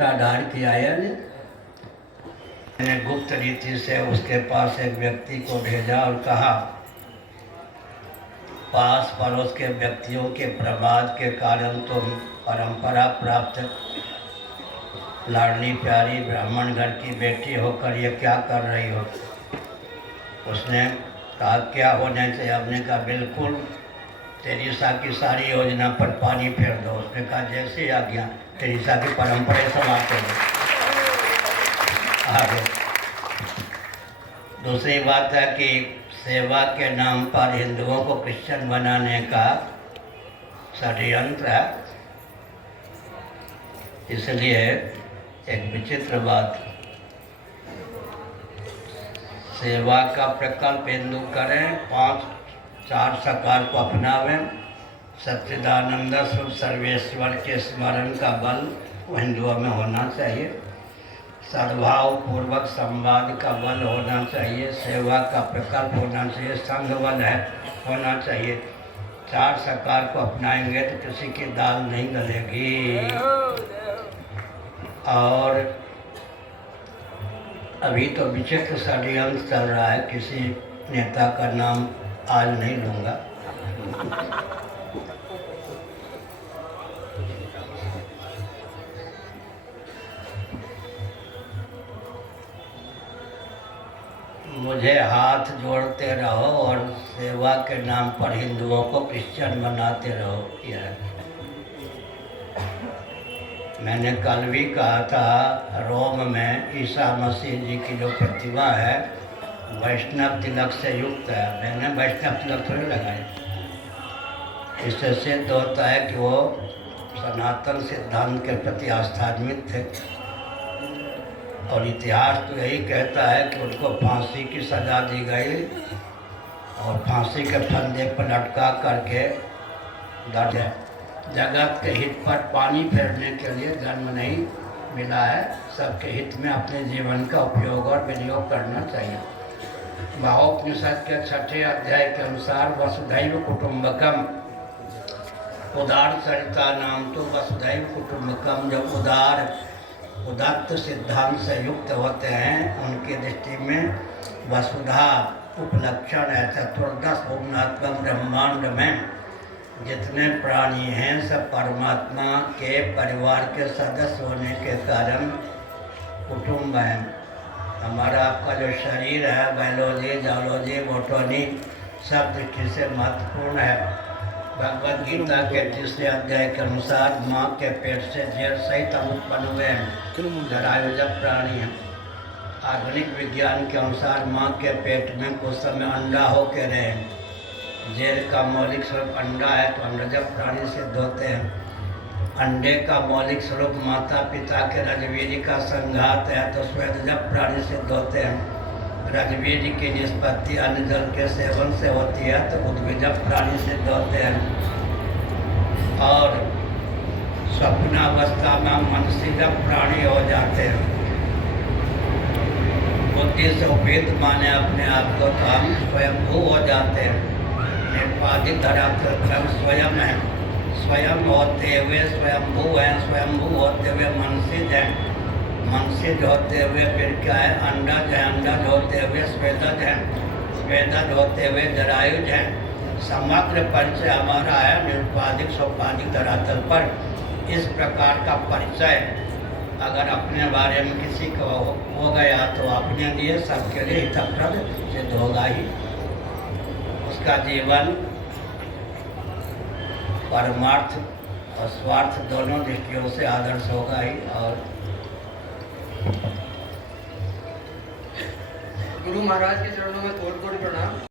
आधार किया है। मैंने गुप्त रीति से उसके पास एक व्यक्ति को भेजा और कहा, पास पड़ोस के व्यक्तियों के प्रमाद के कारण तुम परंपरा प्राप्त लाडली प्यारी ब्राह्मण घर की बेटी होकर ये क्या कर रही हो। उसने कहा, क्या होने से? आपने कहा, बिल्कुल तेरेसा की सारी योजना पर पानी फेर दो। उसने कहा, जैसे आज्ञा। तेरेसा की परंपरा समाप्त हो गई। आगे दूसरी बात है कि सेवा के नाम पर हिंदुओं को क्रिश्चियन बनाने का षड्यंत्र है। इसलिए एक विचित्र बात, सेवा का प्रकल्प हिंदू करें, 5-4 सकार को अपनावें, सच्चिदानंद शुभ सर्वेश्वर के स्मरण का बल हिंदुओं में होना चाहिए, सद्भाव पूर्वक संवाद का बल होना चाहिए, सेवा का प्रकल्प होना चाहिए, संघ बल है होना चाहिए। 4 सकार को अपनाएंगे तो किसी की दाल नहीं गलेगी। और अभी तो विचित्र षड्यंत्र चल रहा है, किसी नेता का नाम आज नहीं लूँगा। मुझे हाथ जोड़ते रहो और सेवा के नाम पर हिंदुओं को क्रिश्चियन बनाते रहो। यह मैंने कल भी कहा था, रोम में ईसा मसीह जी की जो प्रतिमा है वैष्णव तिलक से युक्त है। मैंने वैष्णव तिलक थोड़ी लगाई। इससे सिद्ध होता है कि वो सनातन सिद्धांत के प्रति आस्थान्वित थे। और इतिहास तो यही कहता है कि उनको फांसी की सज़ा दी गई और फांसी के फंदे पर लटका करके दर्द है। जगत के हित पर पानी फेरने के लिए जन्म नहीं मिला है। सबके हित में अपने जीवन का उपयोग और विनियोग करना चाहिए। भावोपनिषद के 6 अध्याय के अनुसार वसुधैव कुटुंबकम, उदार चरिता नाम तो वसुधैव कुटुंबकम। जब उदात्त सिद्धांत से युक्त होते हैं उनकी दृष्टि में वसुधा उपलक्षण है। चतुर्दश भुवनात्मक ब्रह्मांड में जितने प्राणी हैं सब परमात्मा के परिवार के सदस्य होने के कारण कुटुंब हैं। हमारा आपका जो शरीर है बायोलॉजी, जूलॉजी, बॉटनी सब दृष्टि से महत्वपूर्ण है। भगवद गीता के 3 अध्याय के अनुसार माँ के पेट से जेर सहित हम उत्पन्न हुए हैं, जरायुजक प्राणी हैं। आधुनिक विज्ञान के अनुसार माँ के पेट में कुछ समय अंडा होके रहे। जेर का मौलिक स्वरूप अंडा है तो अंडजक प्राणी सिद्ध होते हैं। अंडे का मौलिक स्वरूप माता पिता के रजवीर का संघात है तो स्वेदजक प्राणी सिद्ध होते हैं। रजबीज की निष्पत्ति अन्न जल के सेवन से होती है तो उद्भिजक प्राणी सिद्ध होते हैं। और स्वप्नावस्था में मनसिजक प्राणी हो जाते हैं। बुद्धि से उपहित माने अपने आप को तो हम स्वयंभू हो जाते हैं। निर्पादित धरातल स्वयं है, स्वयं होते हुए स्वयंभू हैं, स्वयंभू होते हुए मनसिज हैं, मनसिज होते हुए फिर क्या है, अंडज है, अंडज होते हुए स्वेदज है, स्वेदज होते हुए जरायुज है। समग्र परिचय हमारा है निरुपाधिक सोपाधिक धरातल पर। इस प्रकार का परिचय अगर अपने बारे में किसी को हो गया तो अपने लिए सबके लिए हितप्रद सिद्ध होगा ही। उसका जीवन परमार्थ और स्वार्थ दोनों दृष्टियों से आदर्श होगा ही। और गुरु महाराज के चरणों में कोटि कोटि प्रणाम।